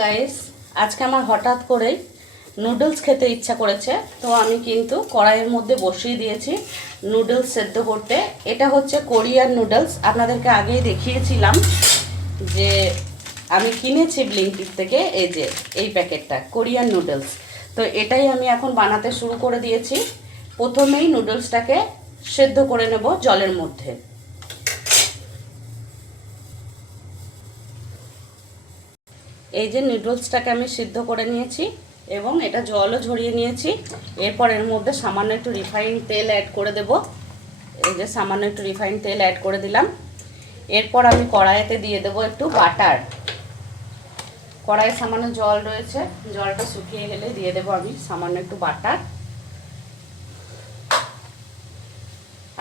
Guys, আজকে আমার হঠাৎ করেই নুডলস খেতে ইচ্ছা করেছে, তো আমি কিন্তু কড়াইয়ের মধ্যে বসিয়ে দিয়েছি নুডলস সেদ্ধ করতে। এটা হচ্ছে কোরিয়ান নুডলস। আপনাদেরকে আগেই দেখিয়েছিলাম যে আমি কিনেছি ব্লিঙ্কিট থেকে, এই যে এই প্যাকেটটা কোরিয়ান নুডলস। তো এটাই আমি এখন বানাতে শুরু করে দিয়েছি। প্রথমেই নুডলসটাকে সেদ্ধ করে নেব জলের মধ্যে। এই যে নুডলসটাকে আমি সিদ্ধ করে নিয়েছি এবং এটা জলও ঝরিয়ে নিয়েছি। এরপর এর মধ্যে সামান্য একটু রিফাইন তেল অ্যাড করে দেব। এই যে সামান্য একটু রিফাইন তেল অ্যাড করে দিলাম। এরপর আমি কড়াইতে দিয়ে দেব একটু বাটার। কড়াইয়ে সামান্য জল রয়েছে, জলটা শুকিয়ে গেলে দিয়ে দেব আমি সামান্য একটু বাটার।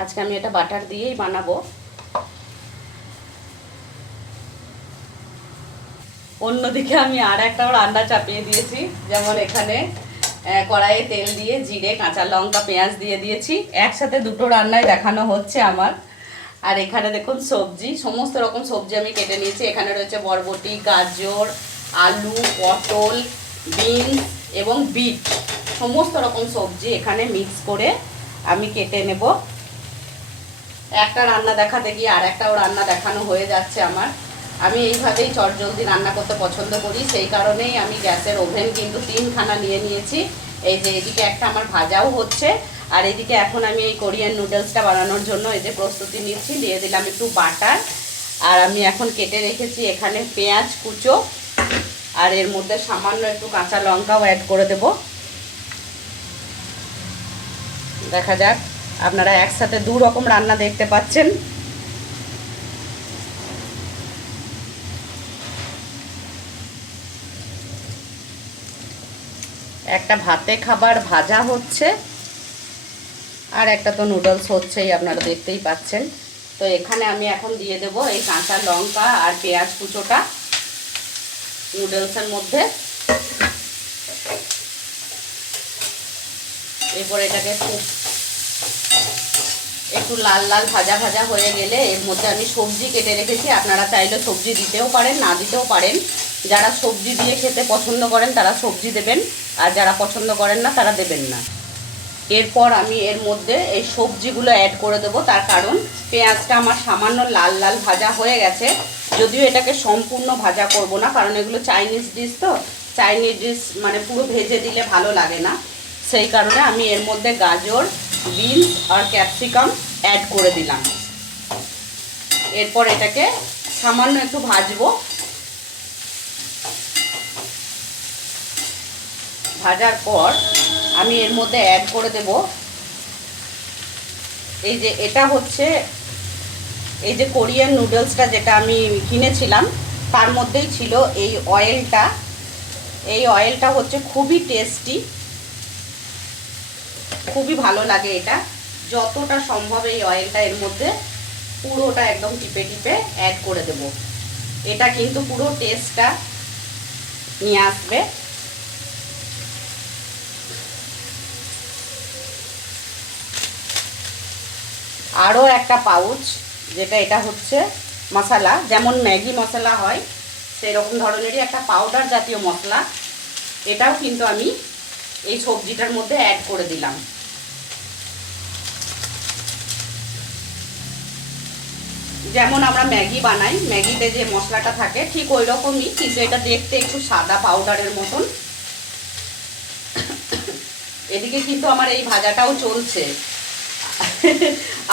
আজকে আমি এটা বাটার দিয়েই বানাবো। অন্যদিকে আমি আর একটাও রান্না চাপিয়ে দিয়েছি, যেমন এখানে কড়াইয়ে তেল দিয়ে জিরে, কাঁচা লঙ্কা, পেঁয়াজ দিয়ে দিয়েছি। একসাথে দুটো রান্নাই দেখানো হচ্ছে আমার। আর এখানে দেখুন সবজি, সমস্ত রকম সবজি আমি কেটে নিয়েছি। এখানে রয়েছে বরবটি, গাজর, আলু, পটল, বিনস এবং বিট। সমস্ত রকম সবজি এখানে মিক্স করে আমি কেটে নেব। একটা রান্না দেখাতে গিয়ে আর একটাও রান্না দেখানো হয়ে যাচ্ছে আমার। আমি এইভাবেই চটজলদি রান্না করতে পছন্দ করি, সেই কারণেই আমি গ্যাসের ওভেন কিন্তু 3খানা নিয়ে নিয়েছি। এই যে এদিকে একটা আমার ভাজাও হচ্ছে, আর এদিকে এখন আমি এই কোরিয়ান নুডলসটা বানানোর জন্য এই যে প্রস্তুতি নিচ্ছি। দিয়ে দিলাম একটু বাটার, আর আমি এখন কেটে রেখেছি এখানে পেঁয়াজ কুচো, আর এর মধ্যে সামান্য একটু কাঁচা লঙ্কাও অ্যাড করে দেব। দেখা যাক, আপনারা একসাথে দু রকম রান্না দেখতে পাচ্ছেন। একটা ভাতে খাবার ভাজা হচ্ছে, আর একটা তো নুডলস হচ্ছেই, আপনারা দেখতেই পাচ্ছেন। তো এখানে আমি এখন দিয়ে দেব এই কাঁচা লঙ্কা আর পেঁয়াজ কুচোটা নুডলসের মধ্যে। এরপর এটাকে খুব একটু লাল লাল ভাজা ভাজা হয়ে গেলে এর মধ্যে আমি সবজি কেটে রেখেছি। আপনারা চাইলে সবজি দিতেও পারেন, না দিতেও পারেন। যারা সবজি দিয়ে খেতে পছন্দ করেন তারা সবজি দেবেন, আর যারা পছন্দ করেন না তারা দেবেন না। এরপর আমি এর মধ্যে এই সবজিগুলো অ্যাড করে দেবো, তার কারণ পেঁয়াজটা আমার সামান্য লাল লাল ভাজা হয়ে গেছে। যদিও এটাকে সম্পূর্ণ ভাজা করব না, কারণ এগুলো চাইনিজ ডিশ, তো চাইনিজ ডিশ মানে পুরো ভেজে দিলে ভালো লাগে না। সেই কারণে আমি এর মধ্যে গাজর, বিনস আর ক্যাপসিকাম অ্যাড করে দিলাম। এরপর এটাকে সামান্য একটু ভাজবো। ভাজার পর আমি এর মধ্যে অ্যাড করে দেব এই যে এটা হচ্ছে এই যে কোরিয়ান নুডলসটা যেটা আমি কিনেছিলাম, তার মধ্যেই ছিল এই অয়েলটা। এই অয়েলটা হচ্ছে খুবই টেস্টি, খুবই ভালো লাগে এটা। যতটা সম্ভব এই অয়েলটা এর মধ্যে পুরোটা একদম টিপে টিপে অ্যাড করে দেব। এটা কিন্তু পুরো টেস্টটা নিয়ে আসবে। আরও একটা পাউচ, যেটা এটা হচ্ছে মশলা, যেমন ম্যাগি মশলা হয় সেই রকম ধরনেরই একটা পাউডার জাতীয় মশলা। এটাও কিন্তু আমি এই সবজিটার মধ্যে অ্যাড করে দিলাম। যেমন আমরা ম্যাগি বানাই, ম্যাগিতে যে মশলাটা থাকে ঠিক ওই রকমই, কিন্তু এটা দেখতে একটু সাদা পাউডারের মতন। এদিকে কিন্তু আমার এই ভাজাটাও চলছে।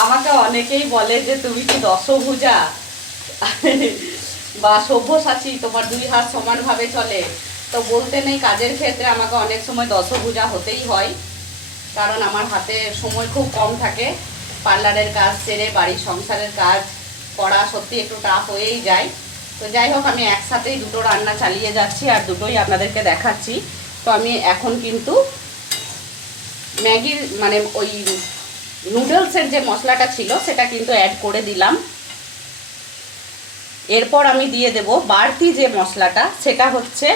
আমাকে অনেকেই বলে যে তুমি কি দশভুজা বা সব্যসাচী, তোমার দুই হাত সমানভাবে চলে। তো বলতে নেই, কাজের ক্ষেত্রে আমাকে অনেক সময় দশভুজা হতেই হয়, কারণ আমার হাতে সময় খুব কম থাকে। পার্লারের কাজ সেরে বাড়ির সংসারের কাজ করা সত্যি একটু টাফ হয়েই যায়। তো যাই হোক, আমি একসাথেই দুটো রান্না চালিয়ে যাচ্ছি আর দুটোই আপনাদেরকে দেখাচ্ছি। তো আমি এখন কিন্তু ম্যাগির মানে ওই নুডলসের যে মশলাটা ছিল সেটা কিন্তু অ্যাড করে দিলাম। এরপর আমি দিয়ে দেব বাড়তি যে মশলাটা, সেটা হচ্ছে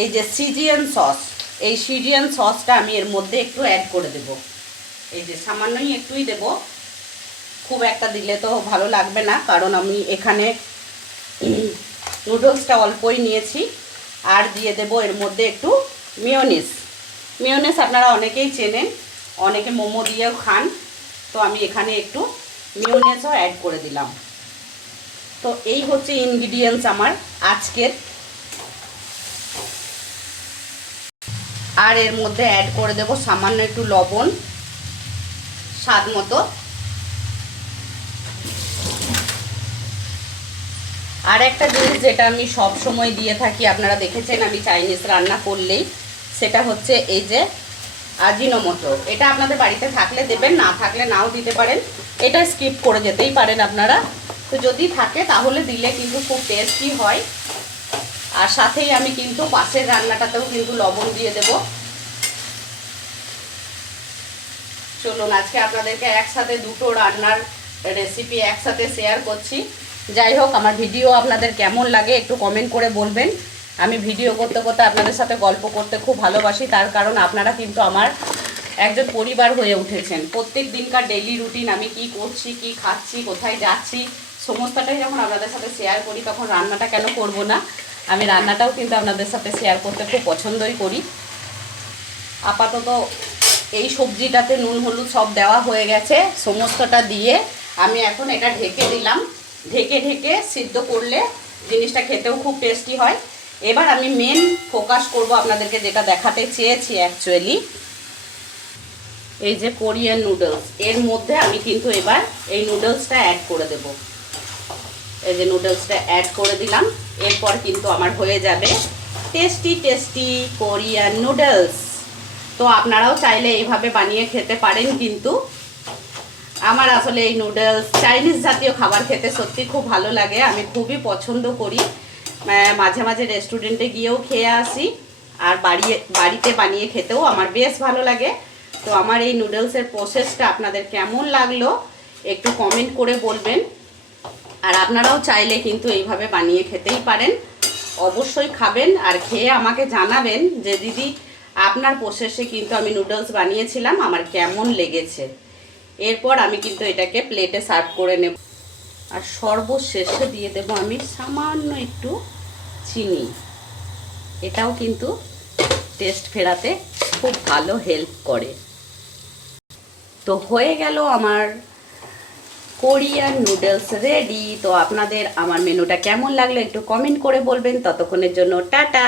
এই যে সিজিয়ান সস। এই সিজিয়ান সসটা আমি এর মধ্যে একটু অ্যাড করে দেব। এই যে সামান্যই একটুই দেব, খুব একটা দিলে তো ভালো লাগবে না, কারণ আমি এখানে নুডলসটা অল্পই নিয়েছি। আর দিয়ে দেব এর মধ্যে একটু মিয়োনিজ। মিয়োনিজ আপনারা অনেকেই চেনেন, অনেকে মোমো দিয়েও খান, তো আমি এখানে একটু মিয়োনিজও অ্যাড করে দিলাম। তো এই হচ্ছে ইনগ্রিডিয়েন্টস আমার আজকের। আর এর মধ্যে অ্যাড করে দেব সামান্য একটু লবণ স্বাদ মতো। আর একটা জিনিস যেটা আমি সব সময় দিয়ে থাকি, আপনারা দেখেছেন আমি চাইনিজ রান্না করলেই, সেটা হচ্ছে এই যে আজিনোমোটো। এটা আপনাদের বাড়িতে থাকলে দেবেন, না থাকলে নাও দিতে পারেন, এটা স্কিপ করে যেতেই পারেন আপনারা। তো যদি থাকে তাহলে দিলে কিন্তু খুব টেস্টি হয়। আর সাথেই আমি কিন্তু পাশের রান্নাটাতেও কিন্তু লবণ দিয়ে দেব। চলুন আজকে আপনাদেরকে একসাথে দুটো রান্নার রেসিপি একসাথে শেয়ার করছি। যাই হোক, আমার ভিডিও আপনাদের কেমন লাগে একটু কমেন্ট করে বলবেন। আমি ভিডিও করতে করতে আপনাদের সাথে গল্প করতে খুব ভালোবাসি, তার কারণ আপনারা কিন্তু আমার একজন পরিবার হয়ে উঠেছেন। প্রত্যেক দিনকার ডেইলি রুটিন, আমি কি করছি, কি খাচ্ছি, কোথায় যাচ্ছি, সমস্তটাই যখন আপনাদের সাথে শেয়ার করি, তখন রান্নাটা কেন করব না। আমি রান্নাটাও কিন্তু আপনাদের সাথে শেয়ার করতে খুব পছন্দই করি। আপাতত এই সবজিটাতে নুন হলুদ সব দেওয়া হয়ে গেছে, সমস্তটা দিয়ে আমি এখন এটা ঢেকে দিলাম। ঢেকে ঢেকে সিদ্ধ করলে জিনিসটা খেতেও খুব টেস্টি হয়। এবার আমি মেন ফোকাস করব আপনাদেরকে, যেটা দেখাতে চেয়েছি অ্যাকচুয়ালি, এই যে কোরিয়ান নুডলস। এর মধ্যে আমি কিন্তু এবার এই নুডলসটা অ্যাড করে দেব। এই যে নুডলসটা অ্যাড করে দিলাম, এরপর কিন্তু আমার হয়ে যাবে টেস্টি টেস্টি কোরিয়ান নুডলস। তো আপনারাও চাইলে এইভাবে বানিয়ে খেতে পারেন। কিন্তু আমার আসলে এই নুডলস, চাইনিজ জাতীয় খাবার খেতে সত্যি খুব ভালো লাগে, আমি খুবই পছন্দ করি। মাঝে মাঝে রেস্টুরেন্টে গিয়েও খেয়ে আসি, আর বাড়িতে বানিয়ে খেতেও আমার বেশ ভালো লাগে। তো আমার এই নুডলসের প্রসেসটা আপনাদের কেমন লাগলো একটু কমেন্ট করে বলবেন। আর আপনারাও চাইলে কিন্তু এইভাবে বানিয়ে খেতেই পারেন, অবশ্যই খাবেন আর খেয়ে আমাকে জানাবেন যে দিদি আপনার প্রসেসে কিন্তু আমি নুডলস বানিয়েছিলাম, আমার কেমন লেগেছে। এরপর আমি কিন্তু এটাকে প্লেটে সার্ভ করে নেব। আর সর্বশেষে দিয়ে দেব আমি সামান্য একটু চিনি, এটাও কিন্তু টেস্ট ফেরাতে খুব ভালো হেল্প করে। তো হয়ে গেল আমার কোরিয়ান নুডলস রেডি। তো আপনাদের আমার মেনুটা কেমন লাগলো একটু কমেন্ট করে বলবেন। ততক্ষণের জন্য টাটা।